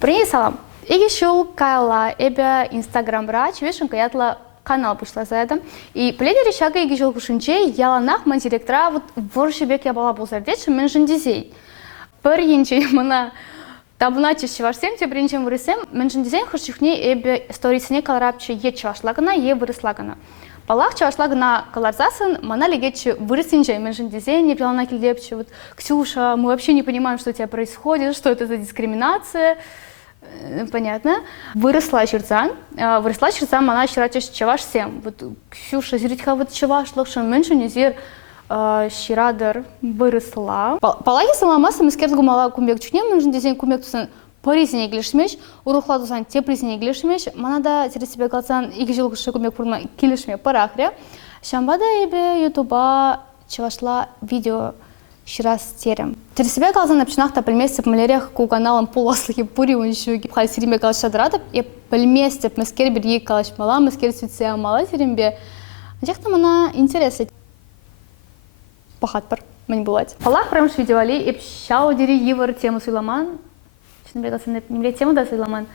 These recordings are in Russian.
Привет, салам. Иги шул кайла эбе инстаграмра чевешен каятла канал пошла за это. И пледери шага иги жол кушинче яланах ман директора вот воршебек я была болсардеч мен жендизей. Паринче мана табуна чешварсем те бринчем вырысем мен жендизей хошихне эбе сторисине калрапче е чашлагана е вырыслагана. Палах чашлагана каларзасын мана легече вырысинче мен жендизей не пилана кильдепче вот Ксюша, мы вообще не понимаем, что у тебя происходит, что это за дискриминация. Понятно. Выросла черзан, она щирача чаваш всем. Вот Ксюша, зрителька вот чаваш, лошадь меньше не зир щирадар выросла. Палаги саламаса мы скерт гумала кумбек чухне, мы же дизайн кумбек тусан поризне иглишмеш, урухла тусан теплизне иглишмеш, манада через себя глазан игжил куше кумбек пурма килишме парахре. Шамбада ебе ютуба чавашла видео щирас терем. Через себя глаза на пчинах-то пельместе по малярях ку каналам полослахи пури он еще гибхай сиримбе калаш шадрата и пельместе маскер берги калаш мала маскер свитсея мала сиримбе. Анчахта мана интересы. Пахатпар мань булать. Палах прям швидевали и пщау дери евор тему силаман. Честно говоря, не бле тему да силаман.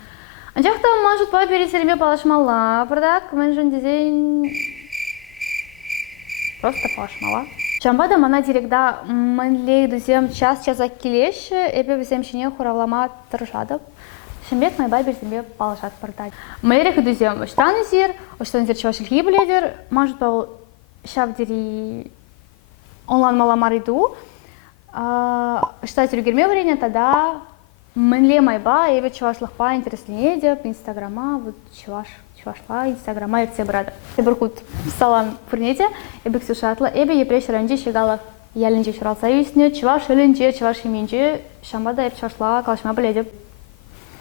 Анчахта может побери сиримбе палаш мала. Продак менжен дизайн просто палаш мала. Шамбада мана дирекда манлей дузем час акилеш, эбе везем шине хуравлама тыржадып. Шамбек май байбер себе палашат пардать. Малерих дузем штанзир, штанзир чавашилхи бледер, может пал шавдери онлайн маламариду. Штатер герме время тогда манле майба, эбе чавашлахпа интереснее деп инстаграма, вот чавашла инстаграма и все брата. Эберкут салам пурнете, эбе Ксюшатла, эбе епреш ранжи шегала ялинжи шуралса юсне, чаваш элинжи, чаваш иминжи, шамбада эб чавашла калашма бледеп.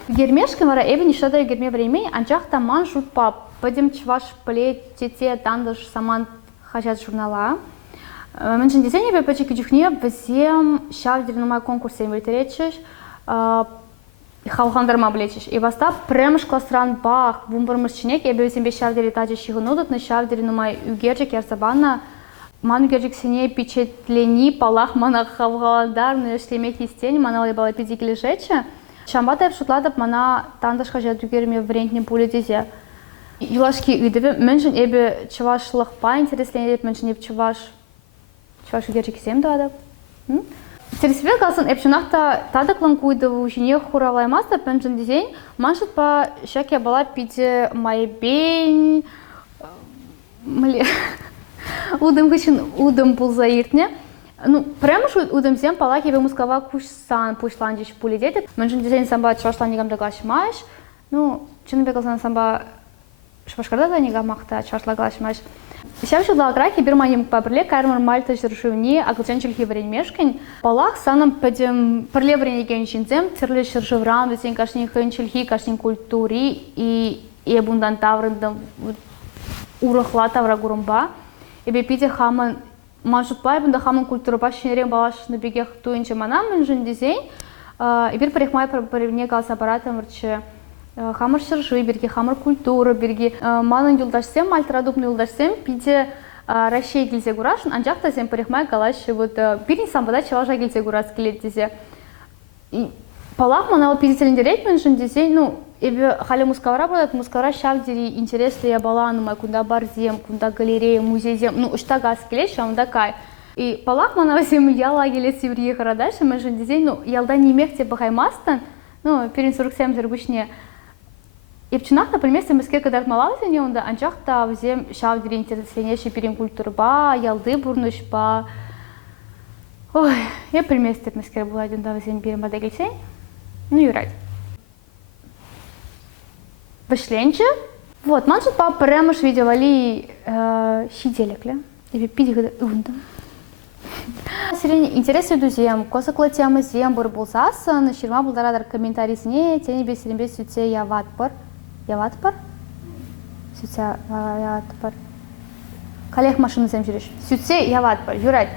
Гермешка мара эбе нишада герме времени, анчах таман шутпа, пойдем чаваш плетете тандаш саман хажат журнала. Меншин дизайне эбе пачи кичухне, всем шавдер на мой конкурсе имбритеречеш, халхандарма блечеш. И васта премш класран бах, бумбармыш чинек, ебе себе шавдери тачи шигунудут, на шавдери нумай угерчик ярсабана, ман угерчик сине впечатлени, палах мана халхандар, но если иметь истень, мана лебала пидики лежече. Шамбата шутладап мана тандаш хажат угерме в рентне пуле дизе. Юлашки идеве, меншин эбе чаваш лахпа, интереснее эбе меншин эбе чаваш угерчик сем дадап. Через себя галсан эпчунахта тадаклан куйдаву жине хуралаймаста пенжен дизайн маншут по шаке была пиде майбень удым гычин удым пулзаиртне. Ну прямо шу удым зем палаки бе мускава кушсан пушланжиш пулидете. Менжен дизайн самба чашланигам дагашмаш. Ну чынбе галсан самба шпашкарда да нигам махта чашлагашмаш. Сейчас шла граки бирманим пабрле кармар мальта шершевни аглчанчильхи вренмешкин палах санам пойдем парле вренегенчинцем терле шершевран весен кашнин хенчильхи кашнин культури и абундан таврындам урахла тавра гурумба и бепите хаман мажут пайбында хаман культура башнерем балаш на бегех туинче манам менжен дизайн и бир парихмай паривне галс аппаратом врче хамар шыржы берги, хамар культура берги. Манын юлдашсем, мальтрадупны юлдашсем, пиде Россия гильзе гурашын, анжақта сен парихмай калашы, вот бирин самбада чаважа гильзе гурас келет дизе. Палах манал пизителендерет меншін дизе, ну, эбе хали мускавара бодат, мускавара шавдери интересли я балану май, кунда барзем, кунда галерея, музейзем, ну, ушта газ келет, шамда кай. И палах манал сем яла гелет севрие харадаши, меншін дизе, ну, ялда немехте бахаймастан, ну, перин 47 зергучне. И пчинах, например, если мы сколько малался не онда, анчахта взем шавдери интереснейший перин культурба, ялды бурнушба. Ой, я приместер мы сколько была один да взем перин бадагельсей. Ну и рад. Вышленче. Вот, манчут па прямош видевали щиделекля. И пиди унда. Интересы друзьям, косакла тема зем бурбулзаса, на ширма булдарадар комментарий с ней, тени без себе сюце я ватпар. Яватпар? Сюце яватпар. Коллег машину зем жүреш. Сюце яватпар. Юрать.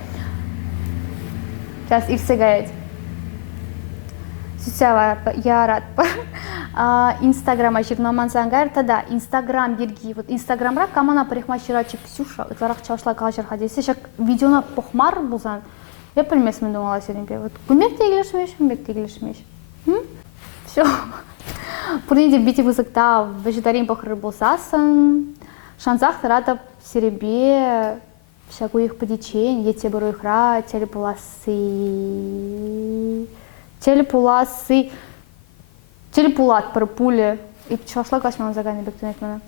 Сейчас ирсе гаять. Сюце яватпар. Инстаграма жирна мансангар, тогда Инстаграм берги. Вот Инстаграмра камана парихмаширачи Ксюша. Зарах чавашла калашар хадисе. Шак видеона похмар булзан. Я примес мен думала сегодня. Вот кумек ты иглишмеш, кумек ты иглишмеш. Все. Пурнеде бити вызыкта вегетарин похры болсасын, шансах тарата серебе всякую их подичень, ете беру ихра, телепулат пар пуле, и пчелашла кашман заганы бектенет мене.